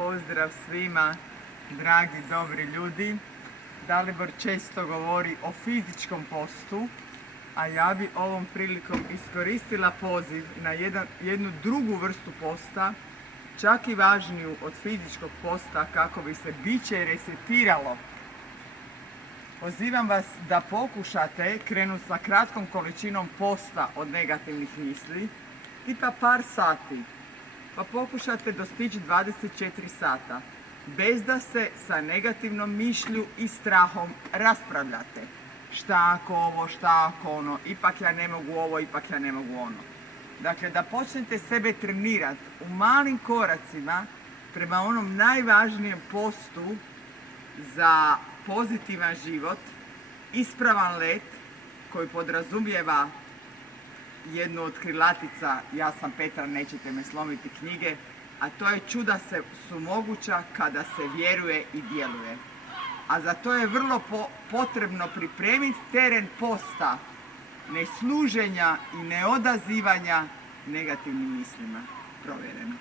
pozdrav svima, dragi dobri ljudi. Dalibor često govori o fizičkom postu, a ja bi ovom prilikom iskoristila poziv na jednu drugu vrstu posta, čak i važniju od fizičkog posta, kako bi se biće resetiralo. Pozivam vas da pokušate krenuti sa kratkom količinom posta od negativnih misli, tipa par sati, pa pokušate dostići 24 sata, bez da se sa negativnom mišlju i strahom raspravljate. Šta ako ovo, šta ako ono, ipak ja ne mogu ovo, ipak ja ne mogu ono. Dakle, da počnete sebe trenirati u malim koracima prema onom najvažnijem postu za pozitivan život, ispravan let koji podrazumijeva jednu od krilatica "Ja sam Petra, nećete me slomiti" knjige, a to je: čuda su moguća kada se vjeruje i djeluje. A za to je vrlo potrebno pripremiti teren posta, nesluženja i neodazivanja negativnim mislima. Provjereno.